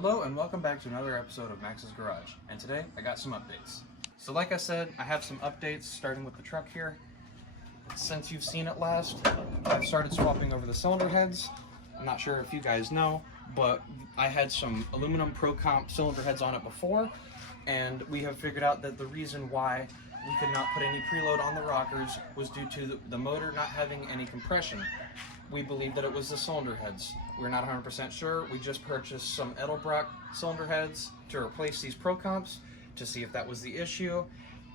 Hello and welcome back to another episode of Max's Garage, and today I got some updates. So like I said, I have some updates starting with the truck here. Since you've seen it last, I've started swapping over the cylinder heads. I'm not sure if you guys know, but I had some aluminum Pro Comp cylinder heads on it before, and we have figured out that the reason why we could not put any preload on the rockers was due to the motor not having any compression. We believe that it was the cylinder heads. We're not 100% sure. We just purchased some Edelbrock cylinder heads to replace these Pro Comps to see if that was the issue.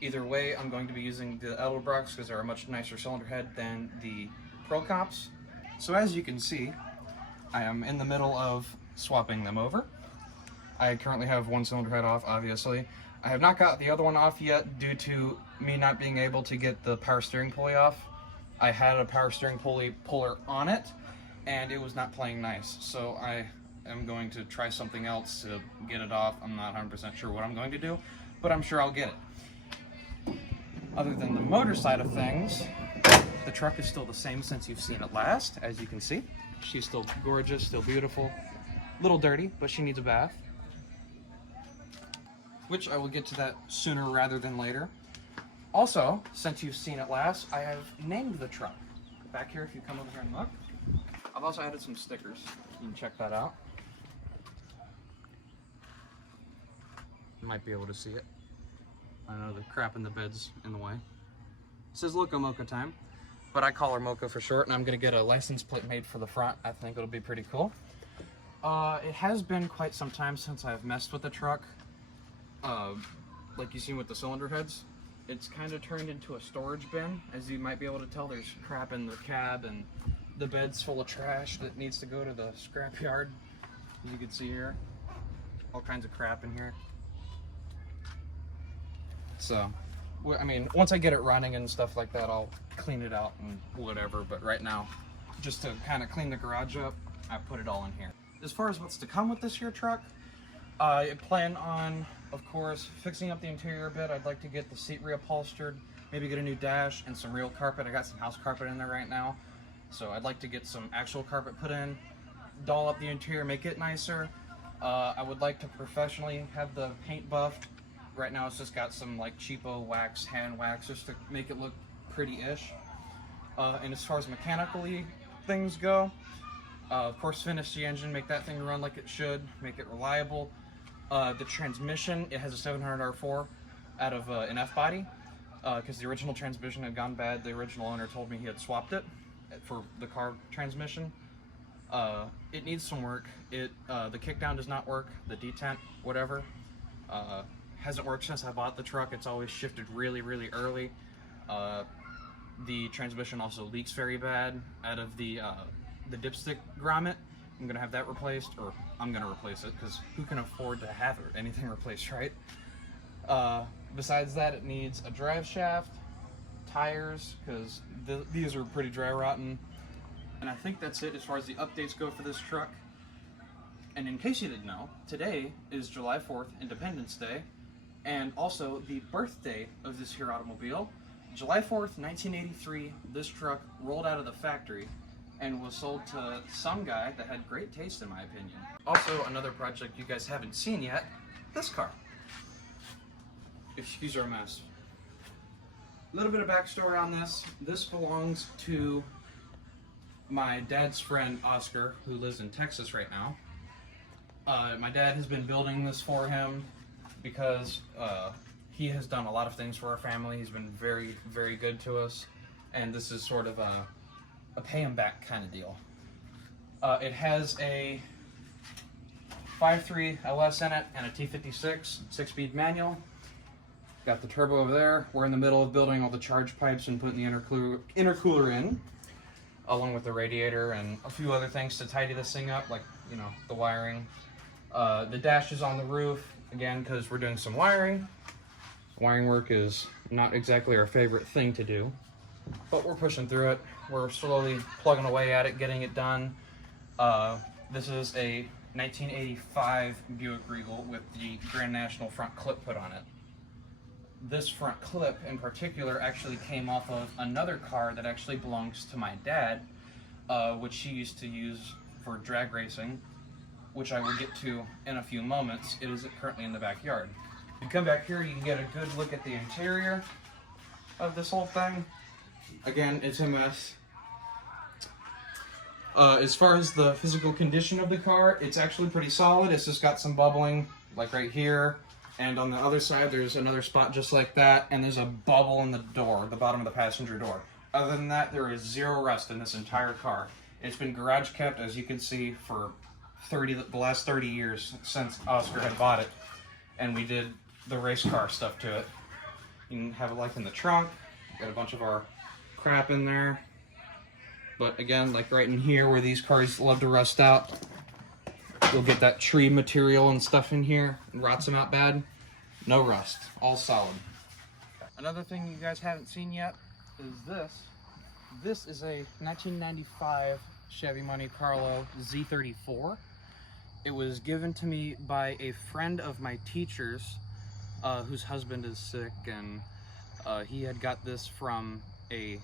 Either way, I'm going to be using the Edelbrocks because they're a much nicer cylinder head than the Pro Comps. So as you can see, I am in the middle of swapping them over. I currently have one cylinder head off, obviously. I have not got the other one off yet due to me not being able to get the power steering pulley off. I had a power steering puller on it, and it was not playing nice. So I am going to try something else to get it off. I'm not 100% sure what I'm going to do, but I'm sure I'll get it. Other than the motor side of things, the truck is still the same since you've seen it last, as you can see. She's still gorgeous, still beautiful. A little dirty, but she needs a bath. Which I will get to that sooner rather than later. Also, since you've seen it last, I have named the truck. Back here, if you come over here and look, I've also added some stickers. You can check that out. You might be able to see it. I know the crap in the bed's in the way. It says Loco Mocha time, but I call her Mocha for short, and I'm gonna get a license plate made for the front. I think it'll be pretty cool. It has been quite some time since I've messed with the truck. Like you seen with the cylinder heads. It's kind of turned into a storage bin. As you might be able to tell, there's crap in the cab, and the bed's full of trash that needs to go to the scrap yard. As you can see here, all kinds of crap in here. So, I mean, once I get it running and stuff like that, I'll clean it out and whatever. But right now, just to kind of clean the garage up, I put it all in here. As far as what's to come with this here truck, I plan on, of course, fixing up the interior a bit. I'd like to get the seat reupholstered, maybe get a new dash and some real carpet. I got some house carpet in there right now, so I'd like to get some actual carpet put in, doll up the interior, make it nicer. I would like to professionally have the paint buffed. Right now it's just got some like cheapo wax, hand wax, just to make it look pretty-ish. And as far as mechanically things go, of course, finish the engine, make that thing run like it should, make it reliable. The transmission, it has a 700R4 out of an F-body because the original transmission had gone bad. The original owner told me he had swapped it for the car transmission. It needs some work. The kickdown does not work, the detent, whatever. Hasn't worked since I bought the truck. It's always shifted really, really early. The transmission also leaks very bad out of the dipstick grommet. I'm gonna have that replaced, or I'm gonna replace it because who can afford to have anything replaced, right? Besides that, it needs a drive shaft, tires, because these are pretty dry rotten. And I think that's it as far as the updates go for this truck. And in case you didn't know, today is July 4th, Independence Day, and also the birthday of this here automobile. July 4th, 1983, this truck rolled out of the factory and was sold to some guy that had great taste, in my opinion. Also, another project you guys haven't seen yet, this car. Excuse our mess. A little bit of backstory on this. This belongs to my dad's friend, Oscar, who lives in Texas right now. My dad has been building this for him because he has done a lot of things for our family. He's been very, very good to us, and this is sort of a pay him back kind of deal. It has a 5.3 LS in it and a T56 6-speed manual. Got the turbo over there. We're in the middle of building all the charge pipes and putting the intercooler in, along with the radiator and a few other things to tidy this thing up, like, you know, the wiring. The dash is on the roof, again, because we're doing some wiring. Wiring work is not exactly our favorite thing to do, but we're pushing through it. We're slowly plugging away at it, getting it done. This is a 1985 Buick Regal with the Grand National front clip put on it. This front clip in particular actually came off of another car that actually belongs to my dad, which he used to use for drag racing. which I will get to in a few moments. It is currently in the backyard. You come back here, you can get a good look at the interior of this whole thing. Again, it's a mess. As far as the physical condition of the car, it's actually pretty solid. It's just got some bubbling, like right here. And on the other side, there's another spot just like that. And there's a bubble in the door, the bottom of the passenger door. Other than that, there is zero rust in this entire car. It's been garage kept, as you can see, for the last 30 years since Oscar had bought it. And we did the race car stuff to it. You can have it like in the trunk. Got a bunch of our crap in there. But again, like right in here where these cars love to rust out, you'll get that tree material and stuff in here and rots them out bad. No rust, all solid. Another thing you guys haven't seen yet is this. This is a 1995 Chevy Monte Carlo Z34. It was given to me by a friend of my teacher's whose husband is sick, and he had got this from a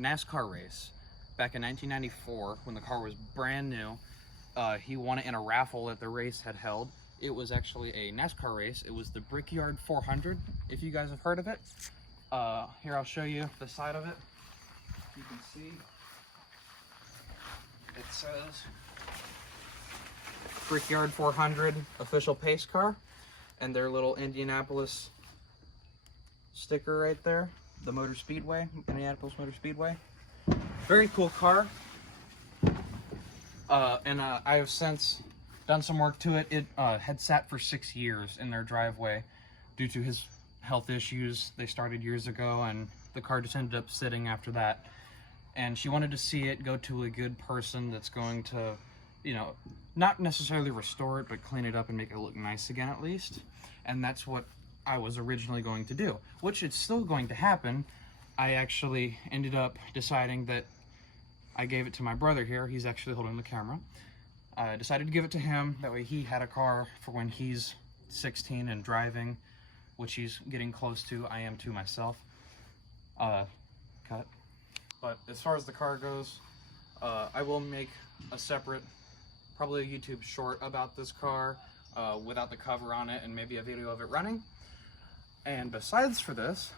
NASCAR race back in 1994 when the car was brand new. He won it in a raffle that the race had held. It was actually a NASCAR race. It was the Brickyard 400, if you guys have heard of it. Here, I'll show you the side of it. You can see it says Brickyard 400 official pace car, and their little Indianapolis sticker right there, the Motor Speedway, Indianapolis Motor Speedway. Very cool car. And I have since done some work to it. It had sat for 6 years in their driveway due to his health issues. They started years ago, and the car just ended up sitting after that. And she wanted to see it go to a good person that's going to, you know, not necessarily restore it, but clean it up and make it look nice again at least. And that's what I was originally going to do, which is still going to happen. I actually ended up deciding that I gave it to my brother here. He's actually holding the camera. I decided to give it to him. That way he had a car for when he's 16 and driving, which he's getting close to. I am too myself. Cut. But as far as the car goes, I will make a separate, probably a YouTube short about this car without the cover on it, and maybe a video of it running. And besides for this,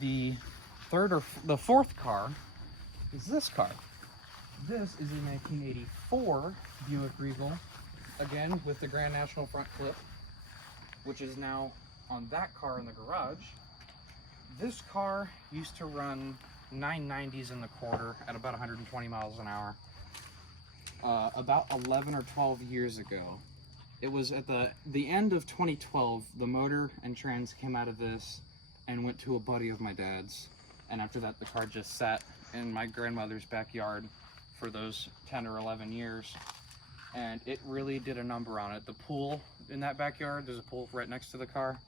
the fourth car is this car. This is a 1984 Buick Regal, again with the Grand National front clip, which is now on that car in the garage. This car used to run 990s in the quarter at about 120 miles an hour. About 11 or 12 years ago. It was at the end of 2012, the motor and trans came out of this and went to a buddy of my dad's. And after that, the car just sat in my grandmother's backyard for those 10 or 11 years. And it really did a number on it. The pool in that backyard, there's a pool right next to the car.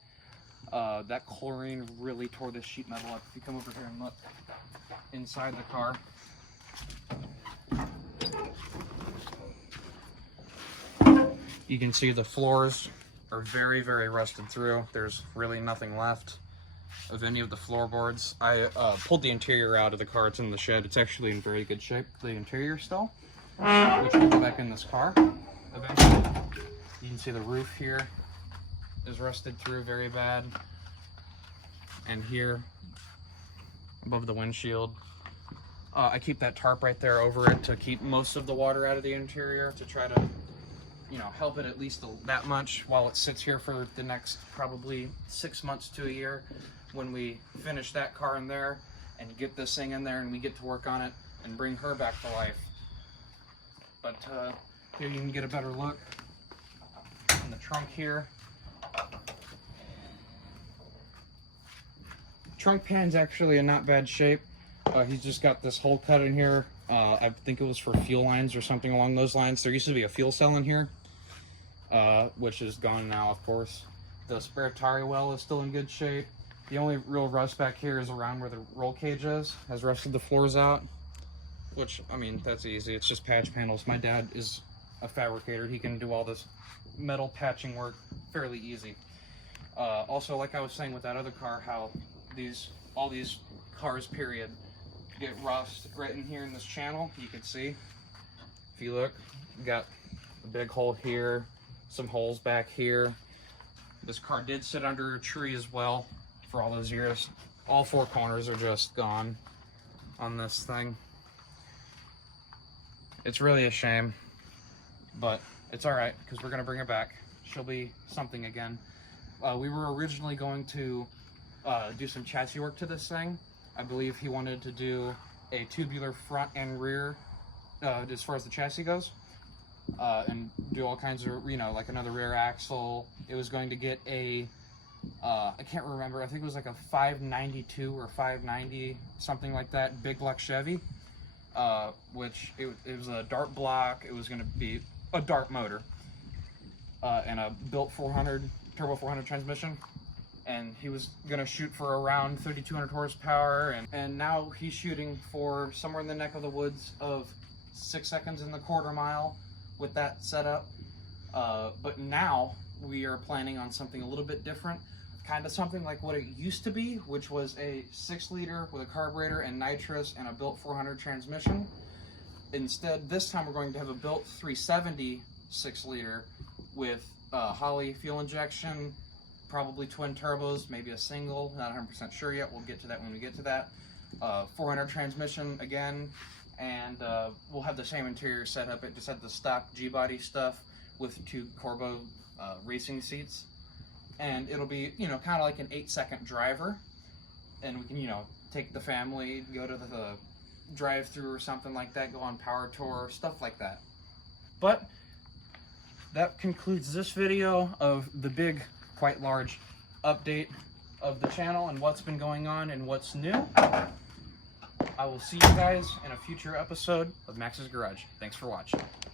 That chlorine really tore this sheet metal up. If you come over here and look inside the car, you can see the floors are very, very rusted through. There's really nothing left of any of the floorboards. I pulled the interior out of the car. It's in the shed. It's actually in very good shape, the interior still, which will go back in this car eventually. You can see the roof here is rusted through very bad. And here, above the windshield, I keep that tarp right there over it to keep most of the water out of the interior, to try to, you know, help it at least that much while it sits here for the next probably 6 months to a year, when we finish that car in there and get this thing in there and we get to work on it and bring her back to life. But here you can get a better look in the trunk here. Trunk pan's actually in not bad shape. He's just got this hole cut in here. I think it was for fuel lines or something along those lines. There used to be a fuel cell in here, which is gone now, of course. The spare tire well is still in good shape. The only real rust back here is around where the roll cage is. Has rusted the floors out, which, I mean, that's easy. It's just patch panels. My dad is a fabricator. He can do all this metal patching work fairly easy. Also, like I was saying with that other car, how all these cars, period, get rust right in here in this channel. You can see, if you look, you got A big hole here, some holes back here. This car did sit under a tree as well for all those years. All four corners are just gone on this thing. It's really a shame, but it's all right because we're gonna bring her back. She'll be something again. We were originally going to do some chassis work to this thing. I believe he wanted to do a tubular front and rear as far as the chassis goes, and do all kinds of, you know, like another rear axle. It was going to get a, I can't remember, I think it was like a 592 or 590, something like that, big block Chevy, which it was a Dart block. It was going to be a Dart motor and a built 400, turbo 400 transmission. And he was going to shoot for around 3,200 horsepower, and now he's shooting for somewhere in the neck of the woods of 6 seconds in the quarter mile with that setup. But now we are planning on something a little bit different, kind of something like what it used to be, which was a 6-liter with a carburetor and nitrous and a built 400 transmission. Instead, this time we're going to have a built 370 6-liter with Holley fuel injection, probably twin turbos, maybe a single, not 100% sure yet. We'll get to that when we get to that. 400 transmission again, and we'll have the same interior setup. It just had the stock G-body stuff with 2 Corbeau racing seats, and it'll be, you know, kind of like an 8-second driver, and we can, you know, take the family, go to the drive-through or something like that, go on power tour, stuff like that. But that concludes this video of the big, quite large update of the channel and what's been going on and what's new. I will see you guys in a future episode of Max's Garage. Thanks for watching.